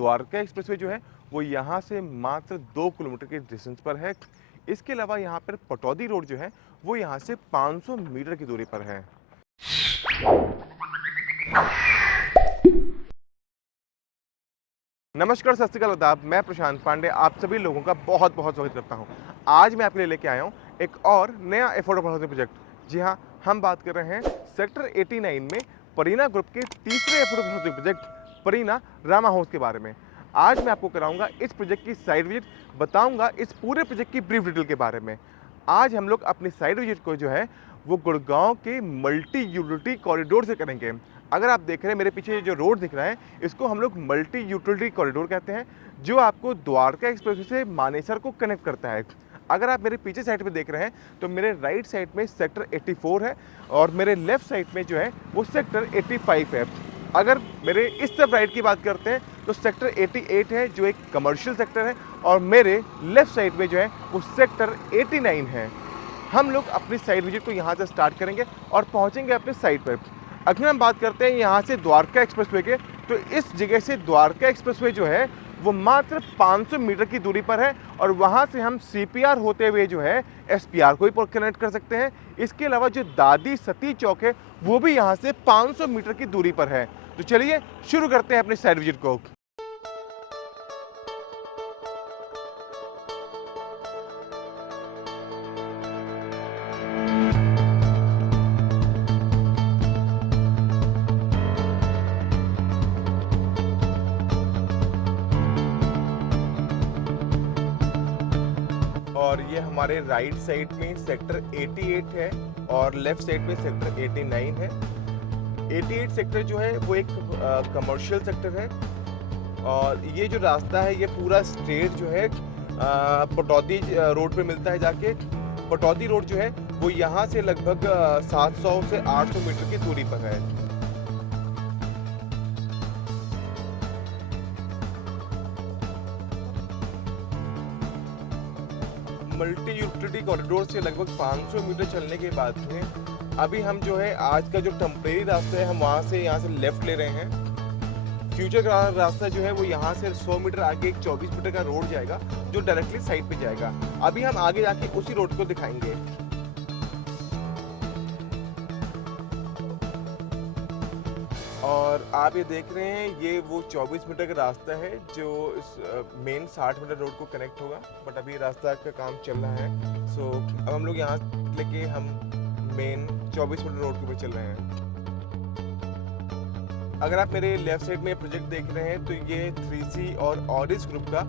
Dwarka expressway जो है वो यहाँ से मात्र 2 किलोमीटर के डिस्टेंस पर है। इसके अलावा यहाँ पर पटौदी रोड जो है वो यहाँ से 500 मीटर की दूरी पर है। नमस्कार, सत श्री अकाल, आदाब। मैं प्रशांत पांडे आप सभी लोगों का बहुत बहुत स्वागत करता हूं। आज मैं आपके लिए लेके आया हूं एक और नया अफोर्डेबल हाउसिंग प्रोजेक्ट। जी हां, हम बात कर रहे हैं सेक्टर 89 में परीना ग्रुप के तीसरे affordable housing project Pareena Rama house के बारे में। आज मैं आपको कराऊंगा इस प्रोजेक्ट की साइट विजिट, बताऊंगा इस पूरे प्रोजेक्ट की ब्रीफ डिटेल के बारे में। आज हम लोग अपनी साइट विजिट को जो है वो गुड़गांव के मल्टी यूटिलिटी कॉरिडोर से करेंगे। अगर आप देख रहे हैं मेरे पीछे जो रोड दिख रहा है, इसको हम लोग मल्टी यूटिलिटी कॉरिडोर कहते हैं, जो आपको द्वारका एक्सप्रेसवे से मानेसर को कनेक्ट करता है। अगर आप मेरे पीछे साइड पे देख रहे हैं तो मेरे राइट साइड में सेक्टर 84 है और मेरे लेफ्ट साइड में जो है वो सेक्टर 85 है। अगर मेरे इस तरफ राइट की बात करते हैं तो सेक्टर 88 है जो एक कमर्शियल सेक्टर है और मेरे लेफ्ट साइड में जो है वो सेक्टर 89 है। हम लोग अपनी साइट विजिट को यहाँ से स्टार्ट करेंगे और पहुँचेंगे अपने साइट पर। अगर हम बात करते हैं यहाँ से द्वारका एक्सप्रेसवे के, तो इस जगह से द्वारका एक्सप्रेसवे जो है वो मात्र 500 मीटर की दूरी पर है और वहाँ से हम सीपीआर होते हुए जो है एसपीआर को भी कनेक्ट कर सकते हैं। इसके अलावा जो दादी सती चौक है वो भी यहाँ से 500 मीटर की दूरी पर है। तो चलिए शुरू करते हैं अपनी साइट विजिट को। और ये हमारे राइट साइड में सेक्टर 88 है और लेफ्ट साइड में सेक्टर 89 है। 88 सेक्टर जो है वो एक कमर्शियल सेक्टर है और ये जो रास्ता है ये पूरा स्ट्रेट जो है पटौदी रोड पे मिलता है जाके। पटौदी रोड जो है वो यहाँ से लगभग 700 से 800 मीटर की दूरी पर है। मल्टी यूटिलिटी कॉरिडोर से लगभग 500 मीटर चलने के बाद में अभी हम जो है आज का जो टेम्परेरी रास्ता है हम वहाँ से यहाँ से लेफ्ट ले रहे हैं। फ्यूचर का रास्ता जो है वो यहाँ से 100 मीटर आगे एक 24 मीटर का रोड जाएगा जो डायरेक्टली साइड पे जाएगा। अभी हम आगे जाके उसी रोड को दिखाएंगे। और आप ये देख रहे हैं ये वो 24 मीटर का रास्ता है जो इस मेन 60 मीटर रोड को कनेक्ट होगा, बट अभी रास्ता का काम चल रहा है। सो अब हम लोग यहाँ लेके हम मेन 24 मीटर रोड के ऊपर चल रहे हैं। अगर आप मेरे लेफ्ट साइड में प्रोजेक्ट देख रहे हैं तो ये 3C और ऑरिस ग्रुप का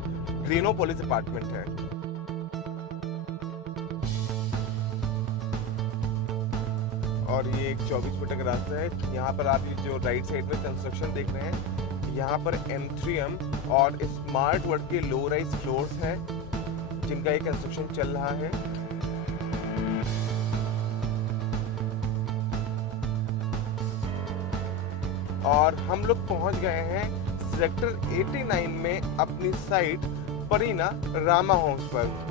ग्रीनोपोलिस अपार्टमेंट है। और ये एक 24 मीटर का रास्ता है। यहाँ पर आप ये जो राइट साइड में कंस्ट्रक्शन देख रहे हैं, यहाँ पर एमथ्रियम और स्मार्ट वर्ल्ड के लो राइज फ्लोर्स हैं जिनका ये कंस्ट्रक्शन चल रहा है। और हम लोग पहुंच गए हैं सेक्टर 89 में अपनी साइट परीना रामा होम्स पर।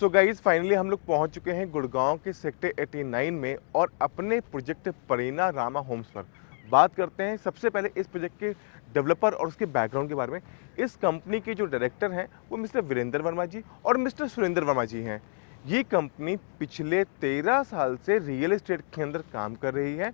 सो गाइज फाइनली हम लोग पहुंच चुके हैं गुड़गांव के सेक्टर 89 में और अपने प्रोजेक्ट परीना रामा होम्स पर। बात करते हैं सबसे पहले इस प्रोजेक्ट के डेवलपर और उसके बैकग्राउंड के बारे में। इस कंपनी के जो डायरेक्टर हैं वो मिस्टर वीरेंद्र वर्मा जी और मिस्टर सुरेंद्र वर्मा जी हैं। ये कंपनी पिछले 13 साल से रियल एस्टेट के अंदर काम कर रही है।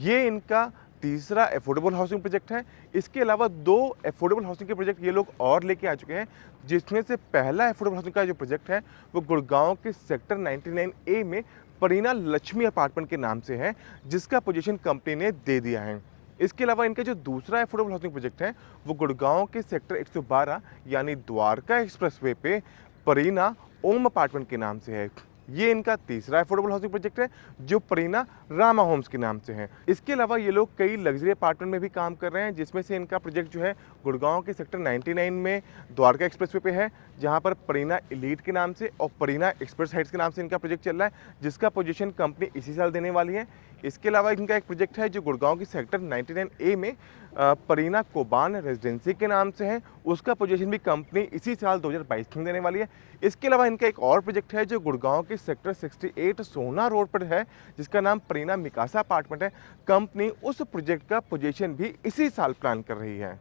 ये इनका तीसरा अफोर्डेबल हाउसिंग प्रोजेक्ट है। इसके अलावा 2 अफोर्डेबल हाउसिंग के प्रोजेक्ट ये लोग और लेके आ चुके हैं, जिसमें से पहला अफोर्डेबल हाउसिंग का जो प्रोजेक्ट है वो गुड़गांव के सेक्टर 99A में परीना लक्ष्मी अपार्टमेंट के नाम से है, जिसका पोजीशन कंपनी ने दे दिया है। इसके अलावा इनका जो दूसरा अफोर्डेबल हाउसिंग प्रोजेक्ट है वो गुड़गांव के सेक्टर 112 यानी द्वारका एक्सप्रेसवे पे परीना ओम अपार्टमेंट के नाम से है। ये इनका तीसरा अफोर्डेबल हाउसिंग प्रोजेक्ट है जो परीना रामा होम्स के नाम से है। इसके अलावा ये लोग कई लग्जरी अपार्टमेंट में भी काम कर रहे हैं, जिसमें से इनका प्रोजेक्ट जो है गुड़गांव के सेक्टर 99 में द्वारका एक्सप्रेसवे पे है, जहां पर परीना एलीट के नाम से और परीना एक्सप्रेस हाइट्स के नाम से इनका प्रोजेक्ट चल रहा है, जिसका पोजीशन कंपनी इसी साल देने वाली है। इसके अलावा इनका एक प्रोजेक्ट है जो गुड़गांव की सेक्टर 99A में परीना कोबान रेजिडेंसी के नाम से है। उसका पोजीशन भी कंपनी इसी साल 2022 में देने वाली है। इसके अलावा इनका एक और प्रोजेक्ट है जो गुड़गांव के सेक्टर 68 सोना रोड पर है, जिसका नाम परीना मिकासा अपार्टमेंट है। कंपनी उस प्रोजेक्ट का पोजीशन भी इसी साल प्लान कर रही है।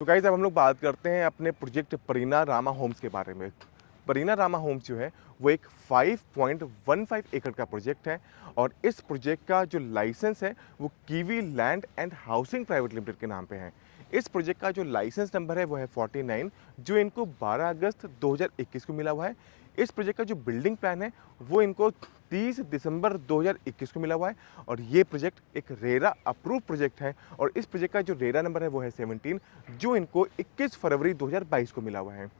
तो गाइस अब हम लोग बात करते हैं अपने प्रोजेक्ट परीना रामा होम्स के बारे में। परीना रामा होम्स जो है वो एक 5.15 एकड़ का प्रोजेक्ट है और इस प्रोजेक्ट का जो लाइसेंस है वो kiwi land and housing private limited के नाम पे है। इस प्रोजेक्ट का जो लाइसेंस नंबर है वो है 49, जो इनको 12 अगस्त 2021 को मिला हुआ है। इस प्रोजेक्ट का जो बिल्डिंग प्लान है वो इनको 30 दिसंबर 2021 को मिला हुआ है और ये प्रोजेक्ट एक रेरा अप्रूव प्रोजेक्ट है और इस प्रोजेक्ट का जो रेरा नंबर है वो है 17, जो इनको 21 फरवरी 2022 को मिला हुआ है।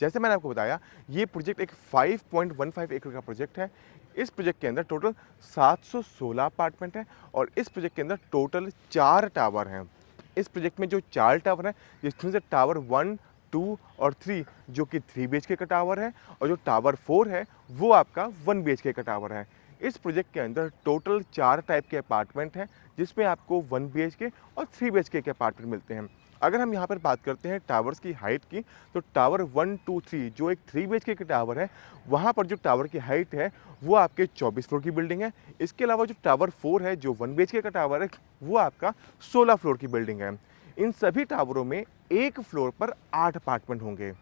जैसे मैंने आपको बताया, ये प्रोजेक्ट एक 5.15 एकड़ का प्रोजेक्ट है। इस प्रोजेक्ट के अंदर टोटल 716 अपार्टमेंट है और इस प्रोजेक्ट के अंदर टोटल 4 टावर हैं। इस प्रोजेक्ट में जो 4 टावर हैं, जिसमें से टावर 1, 2 और 3 जो कि 3 बीएचके का टावर है और जो टावर 4 है वो आपका 1 बीएचके का टावर है। इस प्रोजेक्ट के अंदर टोटल 4 टाइप के अपार्टमेंट हैं, जिसमें आपको 1 बीएचके और 3 बीएचके के अपार्टमेंट मिलते हैं। अगर हम यहाँ पर बात करते हैं टावर्स की हाइट की, तो टावर 1, 2, 3 जो एक 3 बीएचके का टावर है, वहाँ पर जो टावर की हाइट है वो आपके 24 फ्लोर की बिल्डिंग है। इसके अलावा जो टावर 4 है जो 1 बीएचके का टावर है, वो आपका 16 फ्लोर की बिल्डिंग है। इन सभी टावरों में एक फ्लोर पर 8 अपार्टमेंट होंगे।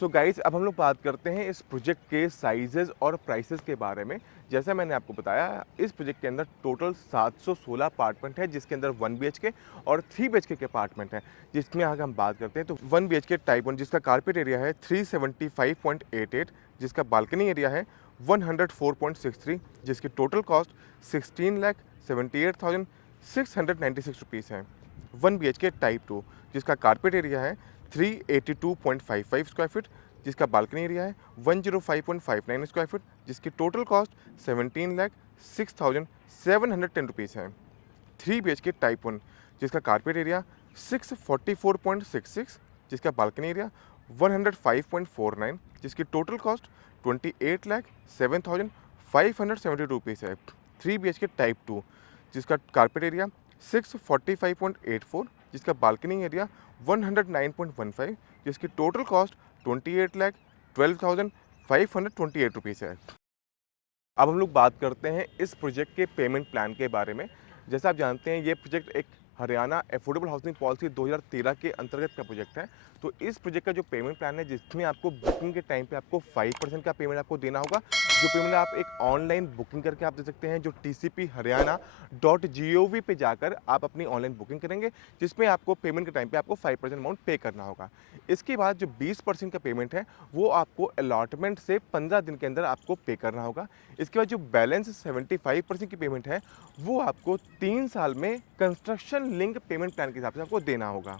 सो गाइस अब हम लोग बात करते हैं इस प्रोजेक्ट के साइजेस और प्राइसेस के बारे में। जैसा मैंने आपको बताया, इस प्रोजेक्ट के अंदर टोटल 716 अपार्टमेंट है, जिसके अंदर 1 बीएचके और 3 बीएचके के अपार्टमेंट हैं। जिसमें अगर हम बात करते हैं तो 1 बीएचके टाइप 1 जिसका कारपेट एरिया है 375.88, जिसका बालकनी एरिया है 104.63, जिसकी टोटल कॉस्ट 16,78,696 रुपीज़ है। 1 बीएचके टाइप 2 जिसका कारपेट एरिया है 382.55 स्क्वायर फीट, जिसका बालकनी एरिया है 105.59 स्क्वायर फीट, जिसकी टोटल कॉस्ट 17,06,710 रुपीज़ है। 3 बीएचके टाइप 1 जिसका कारपेट एरिया 644.66, जिसका बालकनी एरिया 105.49, जिसकी टोटल कॉस्ट 28,07,572 रुपीज़ है। 3 बीएचके टाइप 2 जिसका कारपेट एरिया 645.84, जिसका बालकनी एरिया 109.15, जिसकी टोटल कॉस्ट 28,12,528 रुपीज़ है। अब हम लोग बात करते हैं इस प्रोजेक्ट के पेमेंट प्लान के बारे में। जैसा आप जानते हैं, ये प्रोजेक्ट एक हरियाणा अफोर्डेबल हाउसिंग पॉलिसी 2013 के अंतर्गत का प्रोजेक्ट है। तो इस प्रोजेक्ट का जो पेमेंट प्लान है, जिसमें आपको बुकिंग के टाइम पे आपको 5% का पेमेंट आपको देना होगा। जो पेमेंट आप एक ऑनलाइन बुकिंग करके आप दे सकते हैं, जो tcphariana.gov पे जाकर आप अपनी ऑनलाइन बुकिंग करेंगे, जिसमें आपको पेमेंट के टाइम पे आपको 5% अमाउंट पे करना होगा। इसके बाद जो 20% का पेमेंट है, वो आपको अलॉटमेंट से 15 दिन के अंदर आपको पे करना होगा। इसके बाद जो बैलेंस 75% की पेमेंट है, वो आपको 3 साल में कंस्ट्रक्शन लिंक पेमेंट प्लान के हिसाब से आपको देना होगा।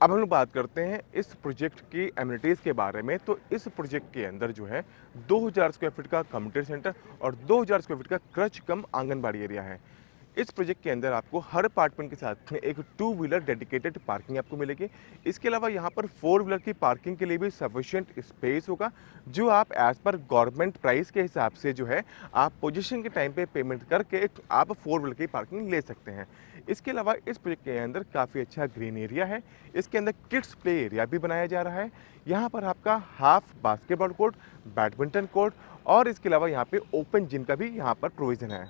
अब हम लोग बात करते हैं इस प्रोजेक्ट की एमिनिटीज़ के बारे में। तो इस प्रोजेक्ट के अंदर जो है 2000 स्क्वायर फीट का कम्युनिटी सेंटर और 2000 स्क्वायर फीट का क्रच कम आंगनबाड़ी एरिया है। इस प्रोजेक्ट के अंदर आपको हर अपार्टमेंट के साथ में एक 2 व्हीलर डेडिकेटेड पार्किंग आपको मिलेगी। इसके अलावा यहाँ पर 4 व्हीलर की पार्किंग के लिए भी सफिशिएंट स्पेस होगा, जो आप एज़ पर गवर्नमेंट प्राइस के हिसाब से जो है आप पोजीशन के टाइम पे पेमेंट करके आप 4 व्हीलर की पार्किंग ले सकते हैं। इसके अलावा इस प्रोजेक्ट के अंदर काफ़ी अच्छा ग्रीन एरिया है। इसके अंदर किड्स प्ले एरिया भी बनाया जा रहा है। यहाँ पर आपका half basketball court, badminton court और इसके अलावा यहाँ पे ओपन जिम का भी यहाँ पर प्रोविज़न है।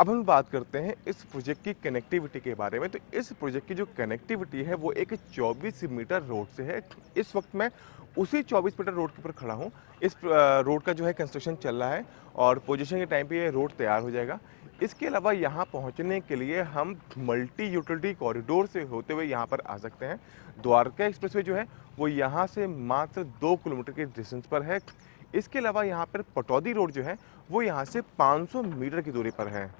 अब हम बात करते हैं इस प्रोजेक्ट की कनेक्टिविटी के बारे में। तो इस प्रोजेक्ट की जो कनेक्टिविटी है वो एक 24 मीटर रोड से है। इस वक्त मैं उसी 24 मीटर रोड के ऊपर खड़ा हूँ। इस रोड का जो है कंस्ट्रक्शन चल रहा है और पोजीशन के टाइम पे ये रोड तैयार हो जाएगा। इसके अलावा यहाँ पहुँचने के लिए हम मल्टी यूटिलिटी कॉरिडोर से होते हुए यहाँ पर आ सकते हैं। द्वारका एक्सप्रेसवे जो है वो यहाँ से मात्र 2 किलोमीटर के डिस्टेंस पर है। इसके अलावा यहाँ पर पटौदी रोड जो है वो यहाँ से 500 मीटर की दूरी पर है।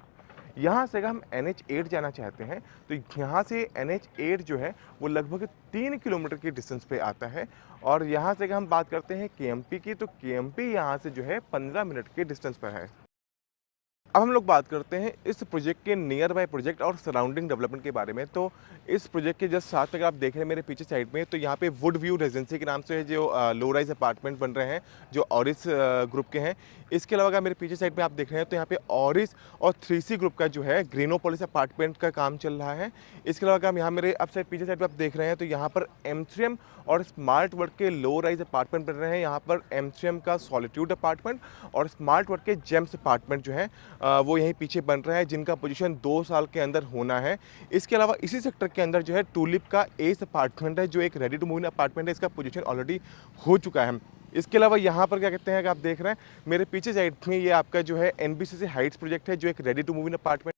यहाँ से अगर हम NH8 जाना चाहते हैं, तो यहाँ से NH8 जो है वो लगभग 3 किलोमीटर की डिस्टेंस पे आता है और यहाँ से अगर हम बात करते हैं KMP की, तो KMP यहाँ से जो है 15 मिनट के डिस्टेंस पर है। अब हम लोग बात करते हैं इस प्रोजेक्ट के नियर बाय प्रोजेक्ट और सराउंडिंग डेवलपमेंट के बारे में। तो इस प्रोजेक्ट के जस्ट साथ में अगर आप देख रहे हैं मेरे पीछे साइड में, तो यहाँ पे वुड व्यू रेजिडेंसी के नाम से जो लो राइज अपार्टमेंट बन रहे हैं, जो ऑरिस ग्रुप के हैं। इसके अलावा अगर मेरे पीछे साइड में आप देख रहे हैं तो यहाँ पे ऑरिस और 3C ग्रुप का जो है ग्रीनोपोलिस अपार्टमेंट का काम चल रहा है। इसके अलावा अगर हम यहाँ मेरे अब साइड पीछे साइड पे आप देख रहे हैं तो यहाँ पर एमसीएम और स्मार्ट वर्क के लो राइज अपार्टमेंट बन रहे हैं। यहाँ पर एमसीएम का सॉलिट्यूड अपार्टमेंट और स्मार्ट वर्क के जेम्स अपार्टमेंट जो है वो यहीं पीछे बन रहा है, जिनका पोजीशन 2 साल के अंदर होना है। इसके अलावा इसी सेक्टर के अंदर जो है टूलिप का एस अपार्टमेंट है, जो एक ready to move in apartment है। इसका पोजीशन ऑलरेडी हो चुका है। इसके अलावा यहाँ पर क्या कहते हैं कि आप देख रहे हैं मेरे पीछे साइड में, ये आपका जो है एनबीसीसी हाइट्स प्रोजेक्ट है, जो एक ready to move in apartment.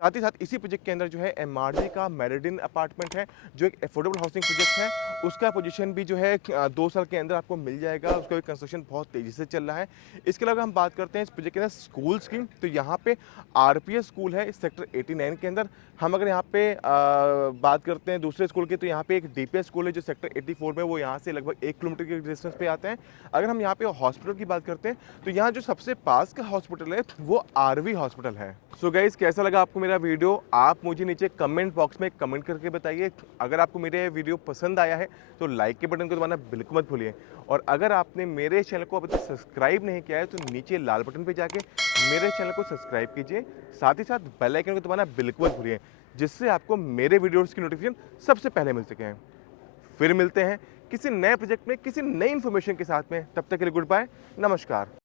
साथ ही साथ इसी प्रोजेक्ट के अंदर जो है एमआरडी का मेरिडियन अपार्टमेंट है, जो एक अफोर्डेबल हाउसिंग प्रोजेक्ट है। उसका पोजीशन भी जो है 2 साल के अंदर आपको मिल जाएगा। उसका भी कंस्ट्रक्शन बहुत तेज़ी से चल रहा है। इसके अलावा हम बात करते हैं इस प्रोजेक्ट के अंदर स्कूल्स की, तो यहाँ पे आरपीएस स्कूल है इस सेक्टर 89 के अंदर। हम अगर यहाँ पे बात करते हैं दूसरे स्कूल की, तो यहाँ पे एक डीपीएस स्कूल है जो सेक्टर 84 में, वो यहाँ से लगभग 1 किलोमीटर के डिस्टेंस पे आते हैं। अगर हम यहाँ पे हॉस्पिटल की बात करते हैं तो यहाँ जो सबसे पास का हॉस्पिटल है वो आरवी हॉस्पिटल है। सो गाइस, कैसा लगा आपको मेरा वीडियो? आप मुझे नीचे कमेंट बॉक्स में कमेंट करके बताइए। अगर आपको मेरे वीडियो पसंद आया है तो लाइक के बटन को दबाना बिल्कुल मत भूलिए। और अगर आपने मेरे चैनल को अभी तक सब्सक्राइब नहीं किया है तो नीचे लाल बटन पे जाके मेरे चैनल को सब्सक्राइब कीजिए। साथ ही साथ बेल आइकन को दबाना बिल्कुल मत भूलिए, जिससे आपको मेरे वीडियोज़ की नोटिफिकेशन सबसे पहले मिल सके। फिर मिलते हैं किसी नए प्रोजेक्ट में किसी नई इन्फॉर्मेशन के साथ में। तब तक के लिए गुड बाय, नमस्कार।